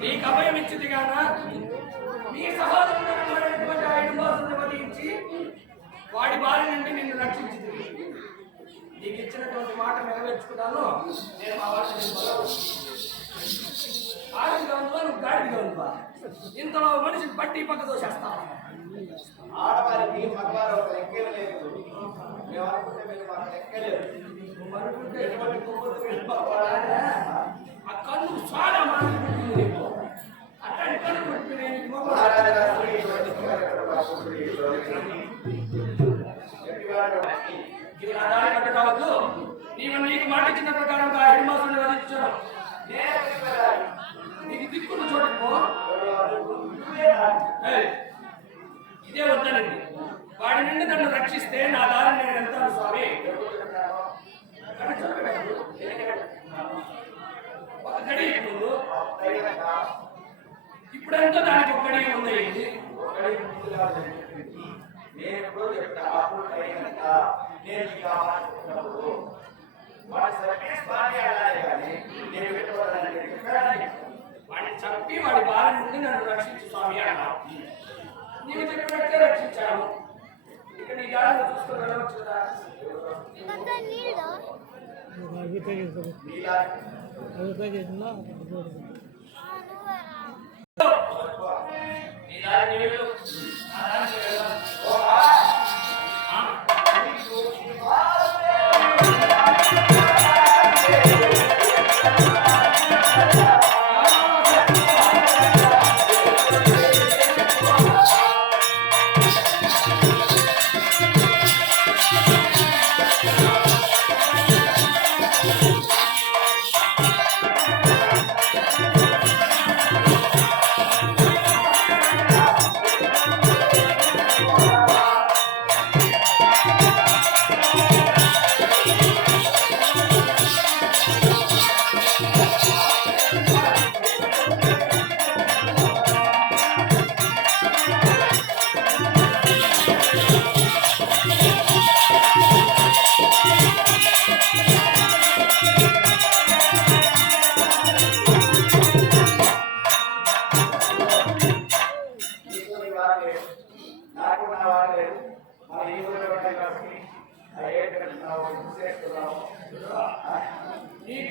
నీకు అభయం ఇచ్చింది కానా నీ సహోదరుడు ఆయన వధించి వాడి బారి నుండి నిన్ను రక్షించింది. నీకు ఇచ్చినటువంటి మాట నెరవేర్చుకున్నాను. నేను మా ఆడదిగా ఉందా నువ్వు గాడిగా ఉందా? ఇంతలో మనిషిని పట్టి పక్కతో చేస్తాను. ఆడవారికి మగవారు ఒక లెక్కే లేదు. ఆ కన్ను చాలా మాట్లాడుతుంది. అట్లాంటి కన్ను పెట్టుకునే ఇది నా దారి కట్ట కావద్దు. నీకు మాట ఇచ్చిన ప్రకారంగా హెడ్మాస్టర్ని వధించాను. నీకు దిక్కును చూడకు. ఇదే వద్దనండి. వాడి నుండి నన్ను రక్షిస్తే నా దారిని నేను వెళ్తాను స్వామి. ఒక గడి ఇప్పుడు ఇప్పుడంతా దానికి ఒక గడి ఉంది. వాడిని చంపి వాడి బారి నుండి నన్ను రక్షించు స్వామి అన్నావు. నీవు చెప్పినట్టే రక్షించాను. ఇక నీ దారిని చూసుకొని వెళ్ళవచ్చు కదా.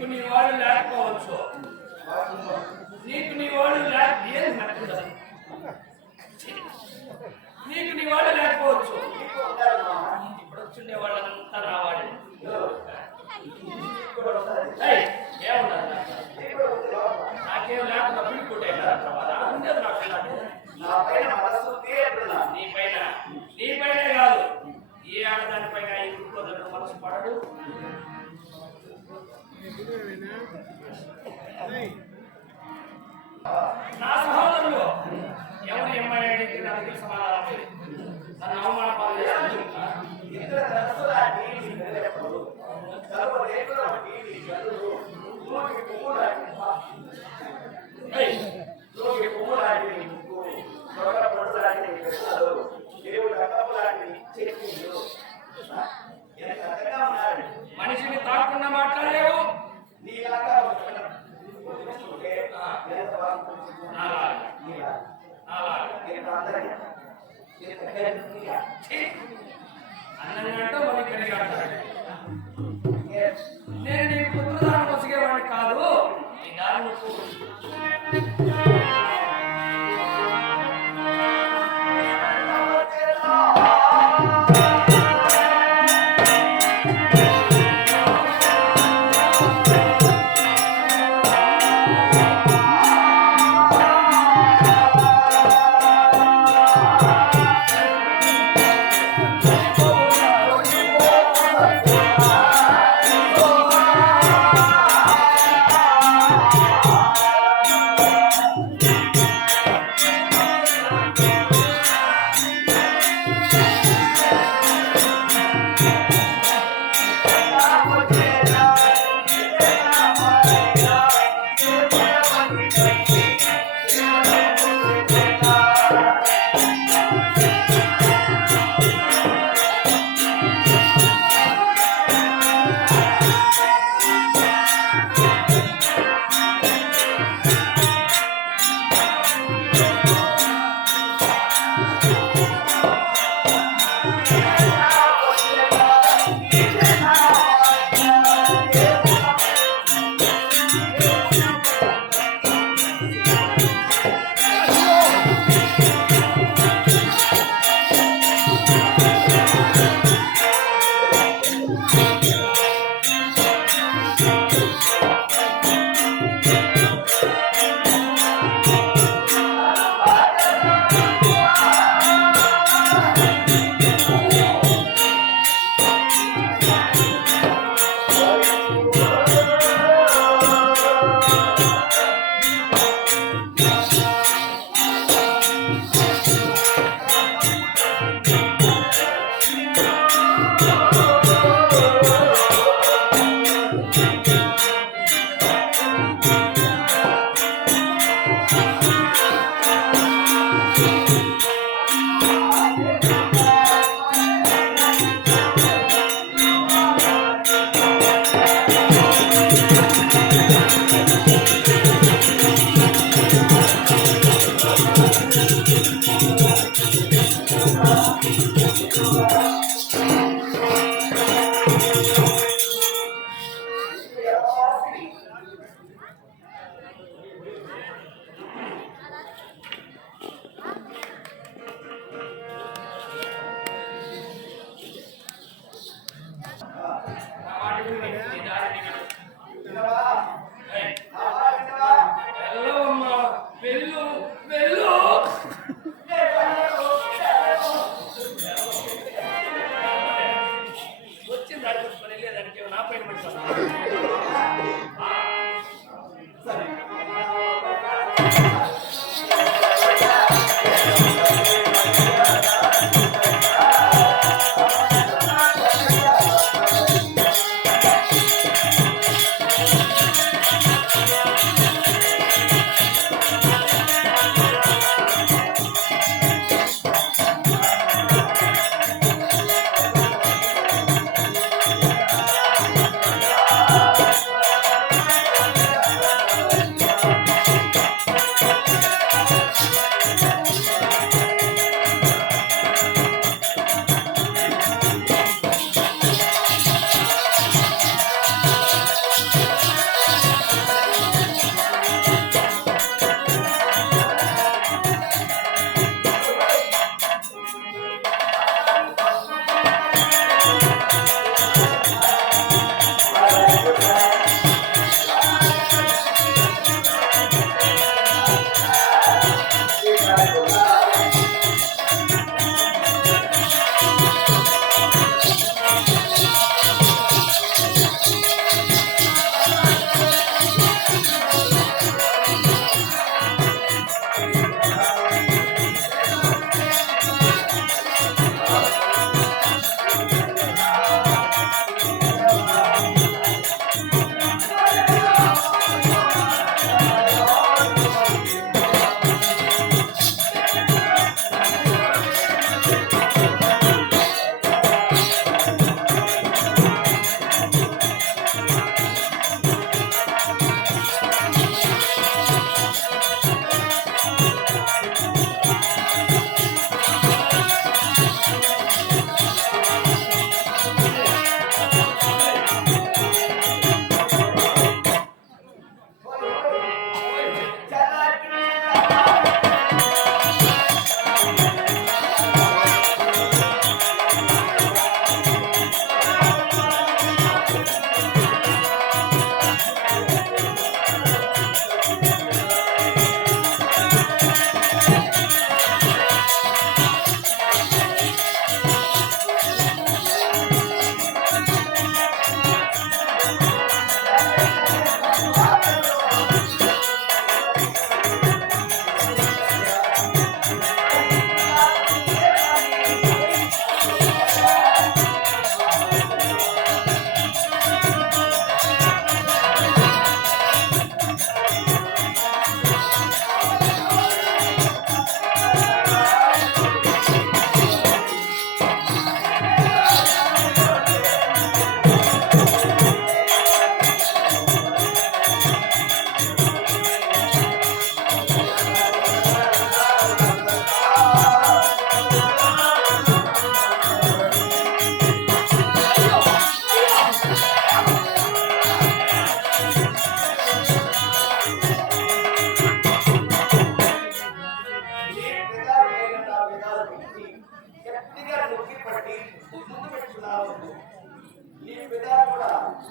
నీకు నీ వాడు లేకపోవచ్చు, నీకు నీ వాడు ఏం నచ్చదు, నీకు నీ వాడు లేకపోవచ్చు. ఇప్పుడు వచ్చిండే వాళ్ళంతా రావాలి. ఏమన్నారు నాకేం లేకుండా పిలుపుకుంటే ఉండేది నాకు నీ పైనే కాదు, ఏ ఆడదానిపైన ఈ ఇంట్లో మనసు పడడు. నా సహోదరులు ఎవరు ఏమై నాకు సమాధానం లేదు. నన్ను అవమాన పాలు మనిషిని తాకుండా మాట్లాడలేవు. అన్నట్టు మరి కలిగాడు. నేను నీ పుత్రదానం వసిగేవాడిని కాదు. ఈ దాని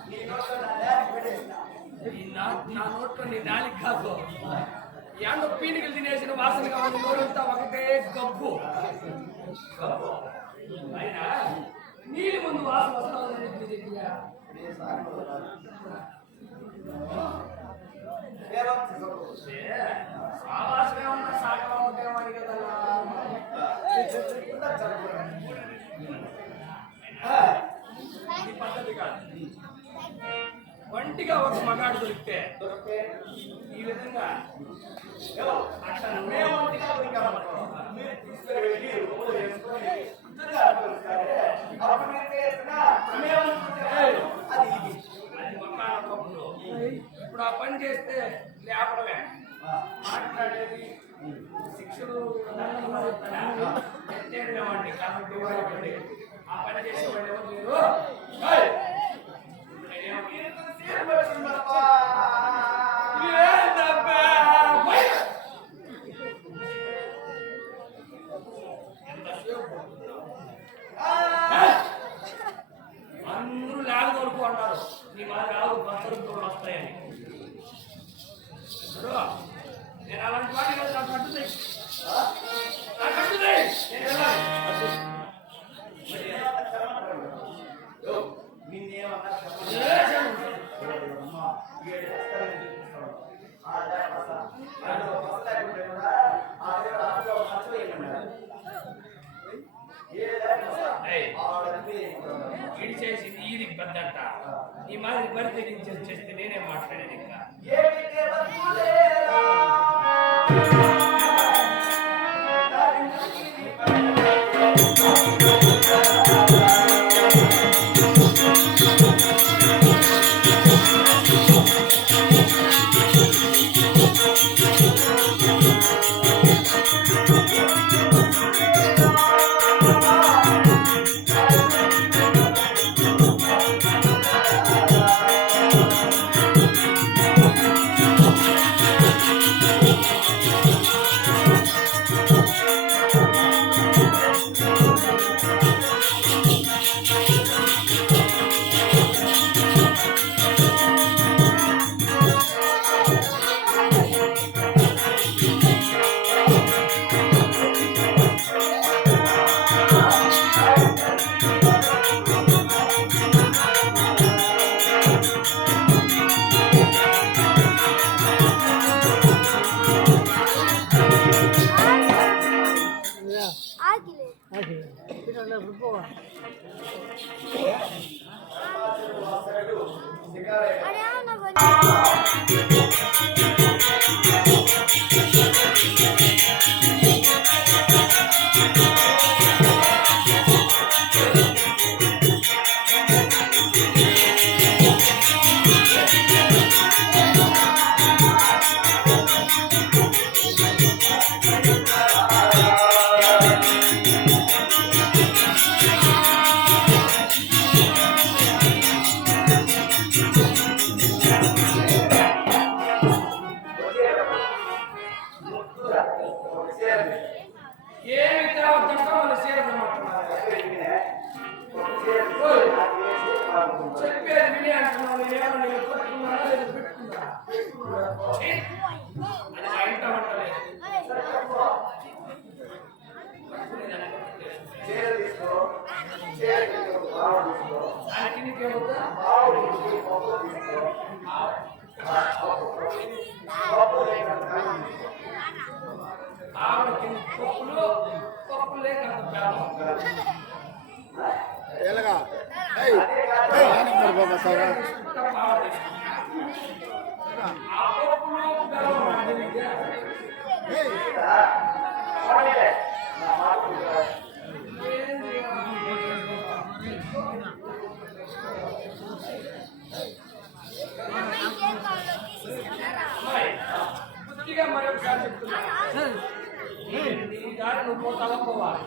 నీ నోట్లో నా నేల పెట్టేసిన నా నోట్లో నీ నాలిక కాదు ఎండ పీనికలు తినేసిన వాసనగా ఉంది నోరంతా ఒకటే గబ్బు అయినా నీళ్ళు ముందు వాసన వస్తుంది ఆవాసమే ఉన్నా సాగమా ఉంటామని కదా ఈ పద్ధతి కాదు ఒంటిగా ఒక మగాడు దొరికితే ఈ విధంగా అట్లా మేము ఒంటిగా దొరికామనుకో. మీరు తీసుకుని వెళ్ళి రూములో వేసుకొని ఇద్దరుగా అనుభవిస్తారే. అప్పుడు మీరు చేసినా మేము అనుకుంటే అది ఇది. అది ఒకప్పుడు ఇప్పుడు ఆ పని చేస్తే లేపడమే మాట్లాడేది శిక్షలు ఎత్తేడేవాడిని కాబట్టి ఇవ్వండి ఆ పని చేసేవాళ్ళు ఎవరు లేరు అందరూ లాగు దొరుకు అంటారు నీ మాది రావు భద్రతో వస్తాయని నేను అలాంటి వాటి నాకు కట్టుతాయి నాకు కట్టుతాయి నేను వెళ్ళాలి నిన్నేమన్నా ఇడి చేసింది ఈది పెద్దంట ఈ మాదిరి బరి తెగించేసి చేస్తే నేనేం మాట్లాడేది ఇంకా ఎలాగా బాబా సార్ మరొకసారి చెప్తున్నా దారి నువ్వు పోతావా పోవాలి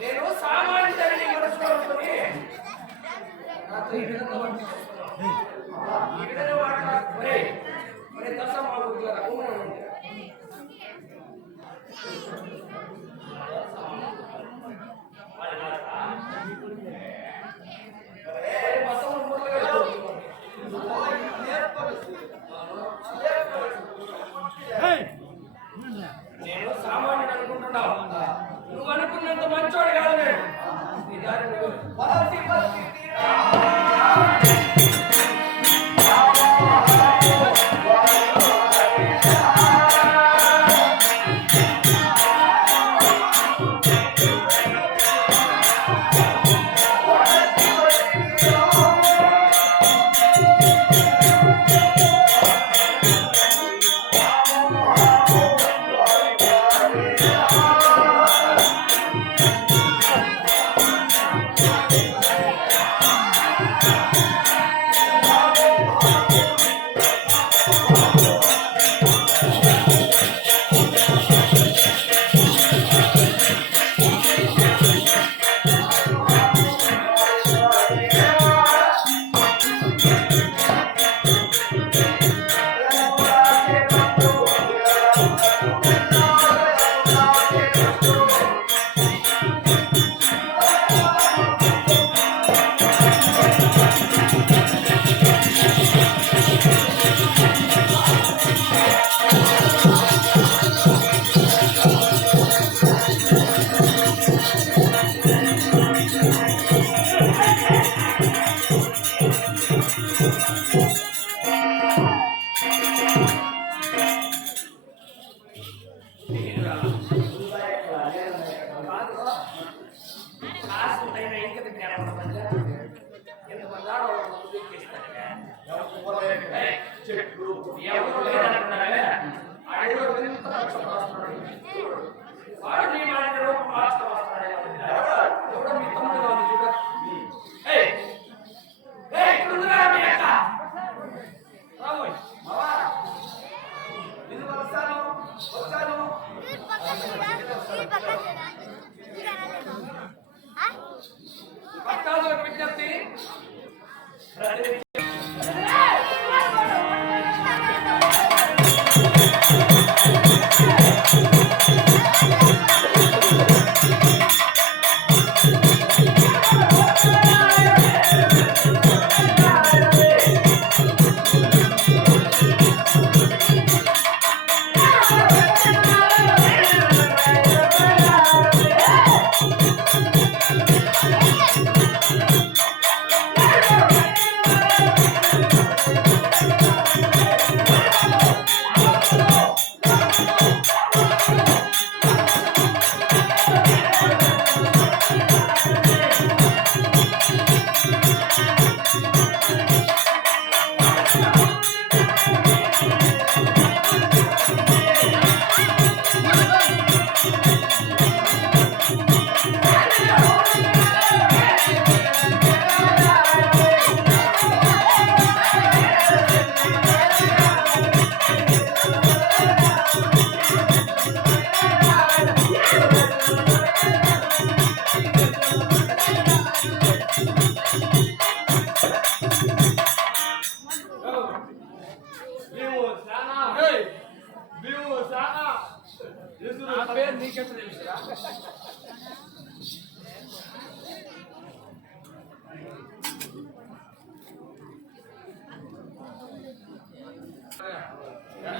నేను సామాన్యుడిని మనసుకొని నాతో ఈ విధంగా వర్తిస్తున్నాను. ఈ విధంగా మాట్లాడుకునే మరి దశమ నేను సామాన్యుడు అనుకుంటున్నావు. నువ్వు అనుకున్నంత మంచోడు కాదు. నేను నీ దారి విజ్ఞప్తి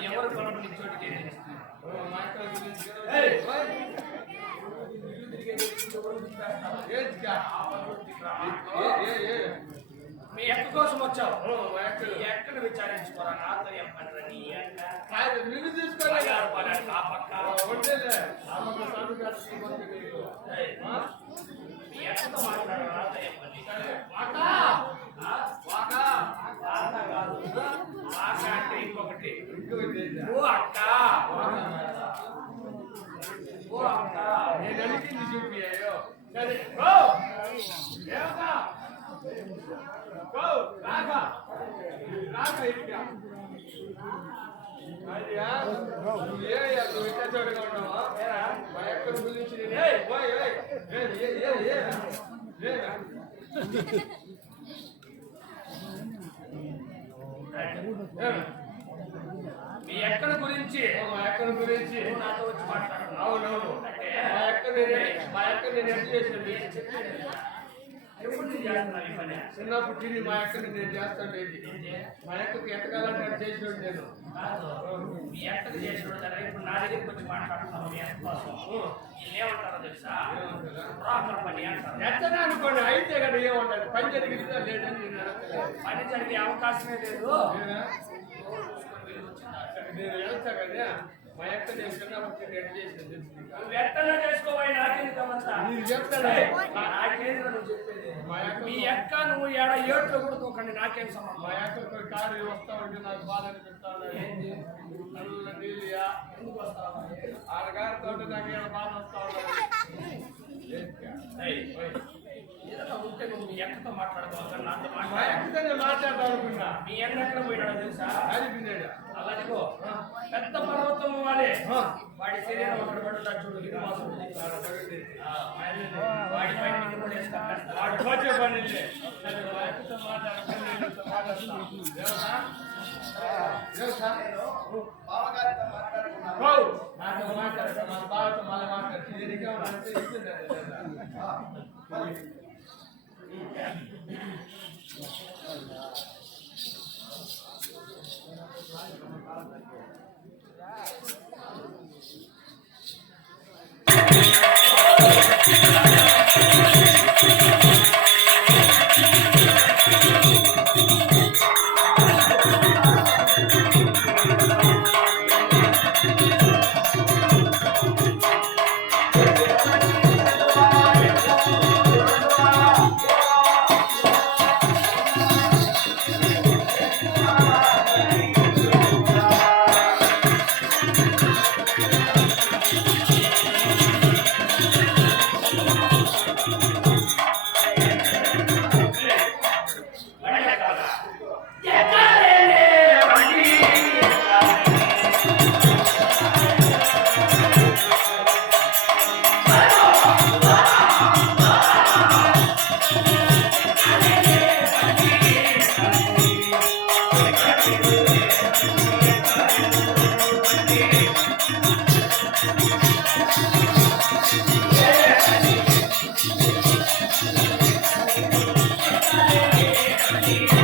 ఎవరు కొనబడి చోటుకి మీ ఎక్క కోసం వచ్చావు. ఎక్కను విచారించుకోరా నాతో చెప్పండి. నీ ఎక్క తీసుకోవాలి ఆ పక్క మీ ఎక్కతో మాట్లాడారు నాతో చెప్పండి. అంటే ఇంకొకటి ఓ అక్క ఓ అక్క నేను అడిగింది చూపియ్యో సరే గో దేవతా గో రాగా రాగా ఇట్లా అయ్యా ఏ యా నువ్వు ఇట్లా చూడగా ఉన్నావా మా ఎక్కడ గురించి ఓయ్ ఓయ్ ఏ మీ ఎక్కడ గురించి నాతో వచ్చి మాట్లాడు. అవునవును. మా అక్క నేను ఎట్లా చేసినది ఎప్పుడు నేను చేస్తున్నాను ఈ పని? చిన్నప్పుడు తిని మా అక్కని నేను చేస్తాను. మా అక్కకి ఎత్తకాలంటే చేసినట్టు నేను మీ ఎక్కడికి చేసినోడు కదా ఇప్పుడు నా దగ్గరికి వచ్చి మాట్లాడుతున్నాను. మీ ఎక్క కోసం ఏమంటారో తెలుసా? బ్రోకర్ పని అంటారు. ఎత్తనా అనుకోండి అయితే కదా ఏమన్నది పని జరిగిందా లేదని నేను అడగలేదు. పని జరిగే అవకాశమే లేదు. నేను వెళ్తా కదా మా అక్క నేను చిన్నప్పుడు తిని ఎట్లా చేసినది నువ్వు ఎట్టనే చేసుకోవాలి. నాకేం కావాలంతా నేను చెప్తాను. నాకేంది నువ్వు చెప్పేది? మా అక్క మీ ఎక్క నువ్వు ఏడ ఏట్లో కూడా తోకండి. నాకేం సంబంధం? మా అక్క కారు వస్తా ఉంటే నాకు బాధ అనిపిస్తా ఉన్నది. నల్ల నీళ్ళియా ఎందుకు వస్తావా? ఆడగారితో నాకు ఏమైనా బాధ వస్తా ఉన్నది. ఏదైనా ఉంటే నువ్వు మీ ఎక్కతో మాట్లాడుకోవాలి. నాతో మా మాట్లాడ. అక్కతో నేను మాట్లాడదాం అనుకున్నా. మీ అన్న ఎక్కడ పోయినాడో తెలుసా? అడిగినాడు. అలాగో పెద్ద పర్వతం వాడే వాడి శరీరం అక్కడ పడుతాడు చూడు. ఇది మాసం. వాడి పైన నిన్ను కూడా వేసుకుంటాడు. వాడు కోచే పని మా అక్కతో మాట్లాడతా. బావగారితో మాట్లాడుకున్నాను. నాతో మాట్లాడతా మా బావతో మళ్ళీ మాట్లాడుతుంది. నీకేమన్నా ఇస్తుంది. Yeah.